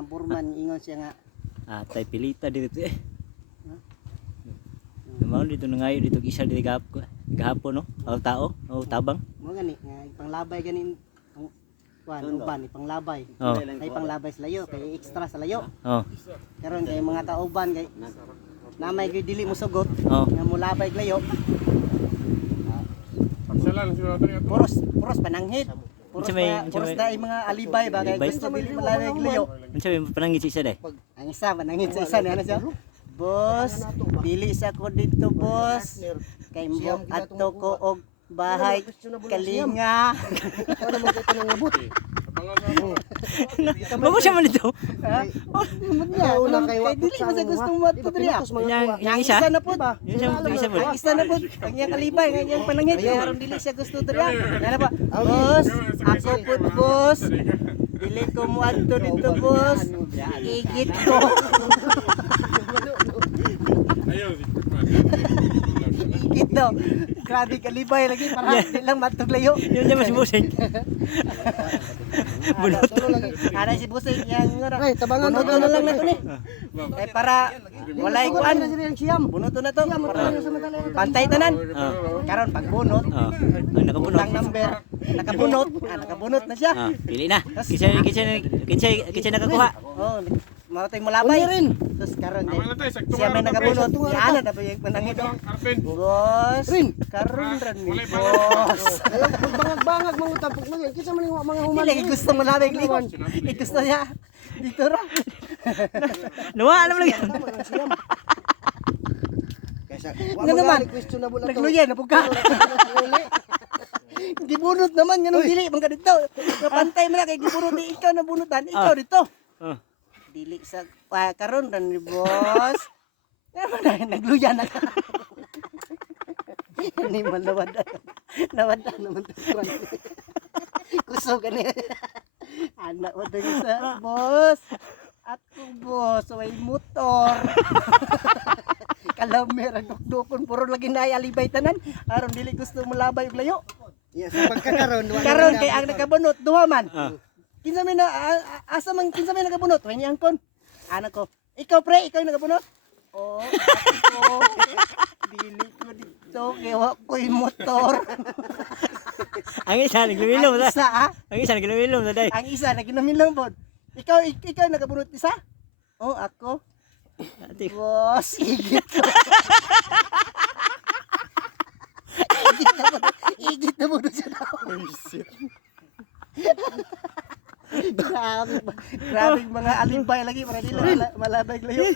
ang Burman ingon siya nga Tay pilita dito eh. Naman dito nangayo dito isa dito gahapon no. O tao, o tabang. mo gani nga ipanglabay ganin ang kuan uban ipanglabay. Oh. Ay panglabay sa layo kay extra sa layo. Oh. Karon kay mga tauban kay namay gyud dili mo sugot Oh. nga mulabay layo. Pagsalan sila ato Puros pananghid. Puros Unsa may- pa puros na mga alibay ba kay Alibay? gusto dili mulabay layo. Unsa may panangit si isa day? Ang isa pananghid sa isa ni ano siya? Boss, dili sa ko dito boss. Kay mo adto ko og bahay kalinga. Ano mo kita nang abot? Mamo siya man dito. Ya una kay Kay dili man sa gusto mo adto diri. Yang isa? na pud. Yun siya isa mo. Ang isa na pud. Ang iyang kalibay, ang iyang panangit. Kaya aron dili siya gusto diri. Ano ba? Boss, ako pud boss. Dili ko mo adto dito boss. Igit ko. Ayaw si Igit daw. Grabe kalibay lagi para di lang matuglayo. Yun siya mas busing. Bunot. Ana si Busing yang ngora. Ay, tabangan Bunuto na lang nato ni. Ay para walay kuan. Ang siyam. Bunuto na to. Para pantay tanan. Karon pagbunot, Oh. Ang nakabunot. ang number nakabunot na siya. Pili na. Kinsa nakakuha. Oh, mao tay mulabay. Terus karon Tama na tayo, sakto siya may nga, nakabunot. sakto nga. Yan na ba yung panangit. Arvin. Boss. Karon ran ni boss. Ayo bangag-bangag mga tapok na yan. Kinsa man yung mga human. Dili gusto mulabay liwan. Gusto niya. Dito ra. Nawa alam lagi. Ang siyam. Kaysa Nga naman. questionable na to. Nagluya na pugka. Gibunot naman ganun dili man ka dito. Napantay mo na kay gibunot ni ikaw na bunutan, ikaw dito. Oh. Dili sa karon ran ni boss. Naman na nagluya na ka. Ni malawad. Nawada naman to. Kusog ni. Anak mo to sa boss. Ako boss, way motor. Kalamer ang dukdukon puro lagi na alibay tanan. Aron dili gusto mo labay og layo. Yes, pagkakaroon. Karon kay ang nakabunot duha man. Ah. Kinsa may na asa man kinsa may nakabunot? Way ni angkon. Anak ko. Ikaw pre, ikaw yung nakabunot? Oo. Ako. Dili ko dito kay wa ko'y motor. Ang isa nagluwilom Ang sa. isa Ang isa nagluwilom sa day. ang isa naginamilong pod. Ikaw yung nakabunot isa? Oh, ako. Ati. Boss, igit ko. Igit na mo siya daw. Grabe mga alibay lagi para dila malabay layo.